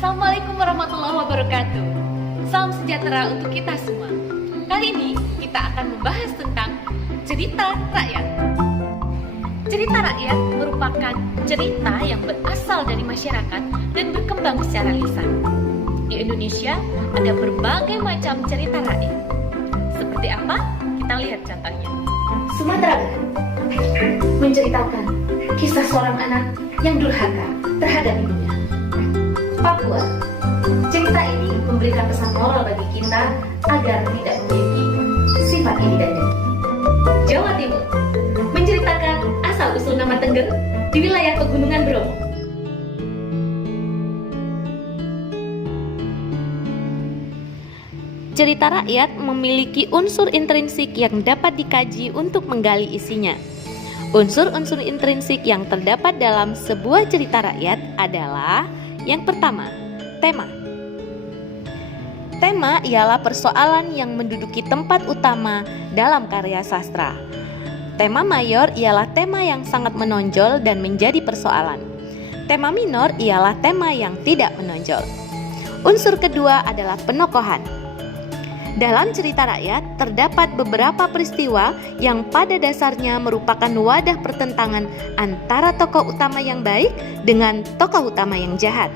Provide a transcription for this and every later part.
Assalamualaikum warahmatullahi wabarakatuh. Salam sejahtera untuk kita semua. Kali ini kita akan membahas tentang cerita rakyat. Cerita rakyat merupakan cerita yang berasal dari masyarakat dan berkembang secara lisan. Di Indonesia ada berbagai macam cerita rakyat. Seperti apa? Kita lihat contohnya. Sumatera Barat menceritakan kisah seorang anak yang durhaka terhadap ibunya. Papua, cerita ini memberikan pesan moral bagi kita agar tidak memiliki sifat iri dan dengki. Jawa Timur menceritakan asal-usul nama Tengger di wilayah Pegunungan Bromo. Cerita rakyat memiliki unsur intrinsik yang dapat dikaji untuk menggali isinya. Unsur-unsur intrinsik yang terdapat dalam sebuah cerita rakyat adalah yang pertama, tema. Tema ialah persoalan yang menduduki tempat utama dalam karya sastra. Tema mayor ialah tema yang sangat menonjol dan menjadi persoalan. Tema minor ialah tema yang tidak menonjol. Unsur kedua adalah penokohan. Dalam cerita rakyat terdapat beberapa peristiwa yang pada dasarnya merupakan wadah pertentangan antara tokoh utama yang baik dengan tokoh utama yang jahat.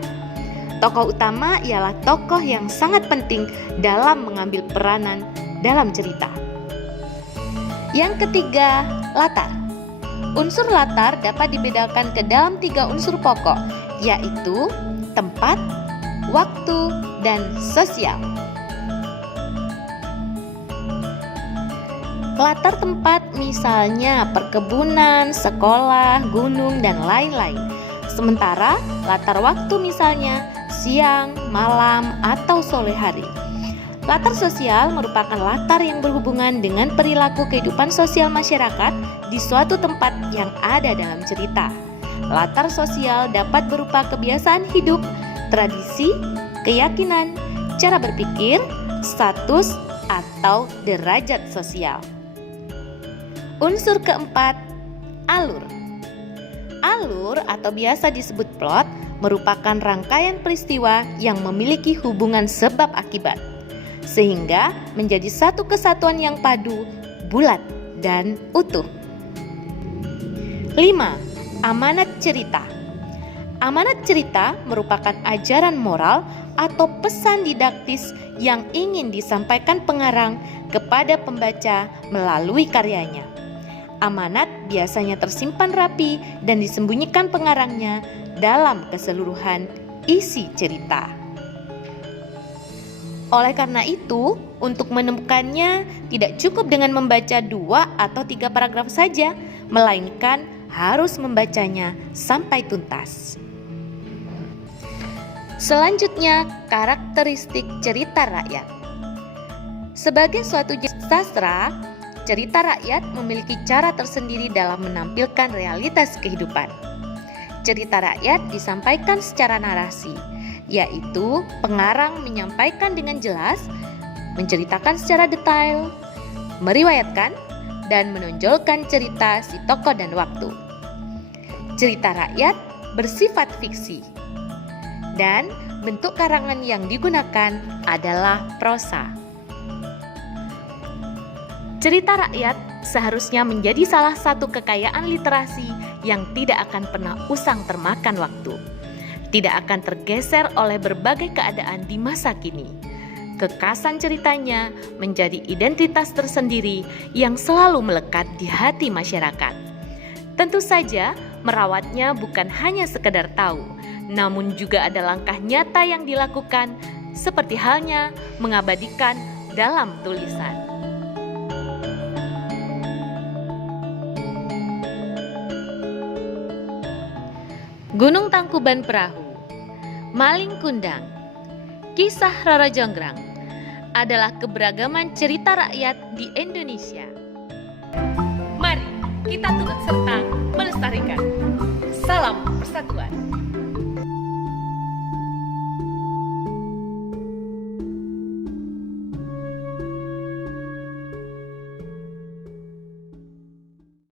Tokoh utama ialah tokoh yang sangat penting dalam mengambil peranan dalam cerita. Yang ketiga, latar. Unsur latar dapat dibedakan ke dalam 3 unsur pokok, yaitu tempat, waktu, dan sosial. Latar tempat misalnya perkebunan, sekolah, gunung, dan lain-lain. Sementara latar waktu misalnya siang, malam, atau sore hari. Latar sosial merupakan latar yang berhubungan dengan perilaku kehidupan sosial masyarakat di suatu tempat yang ada dalam cerita. Latar sosial dapat berupa kebiasaan hidup, tradisi, keyakinan, cara berpikir, status, atau derajat sosial. Unsur keempat, alur. Alur atau biasa disebut plot merupakan rangkaian peristiwa yang memiliki hubungan sebab akibat, sehingga menjadi satu kesatuan yang padu, bulat, dan utuh. 5. Amanat cerita. Amanat cerita merupakan ajaran moral atau pesan didaktis yang ingin disampaikan pengarang kepada pembaca melalui karyanya. Amanat biasanya tersimpan rapi dan disembunyikan pengarangnya dalam keseluruhan isi cerita. Oleh karena itu, untuk menemukannya tidak cukup dengan membaca 2 atau 3 paragraf saja, melainkan harus membacanya sampai tuntas. Selanjutnya, karakteristik cerita rakyat. Sebagai suatu sastra, cerita rakyat memiliki cara tersendiri dalam menampilkan realitas kehidupan. Cerita rakyat disampaikan secara narasi, yaitu pengarang menyampaikan dengan jelas, menceritakan secara detail, meriwayatkan, dan menonjolkan cerita si tokoh dan waktu. Cerita rakyat bersifat fiksi, dan bentuk karangan yang digunakan adalah prosa. Cerita rakyat seharusnya menjadi salah satu kekayaan literasi yang tidak akan pernah usang termakan waktu. Tidak akan tergeser oleh berbagai keadaan di masa kini. Kekasan ceritanya menjadi identitas tersendiri yang selalu melekat di hati masyarakat. Tentu saja, merawatnya bukan hanya sekedar tahu, namun juga ada langkah nyata yang dilakukan, seperti halnya mengabadikan dalam tulisan. Gunung Tangkuban Perahu, Maling Kundang, Kisah Roro Jonggrang adalah keberagaman cerita rakyat di Indonesia. Mari kita turut serta melestarikan. Salam persatuan.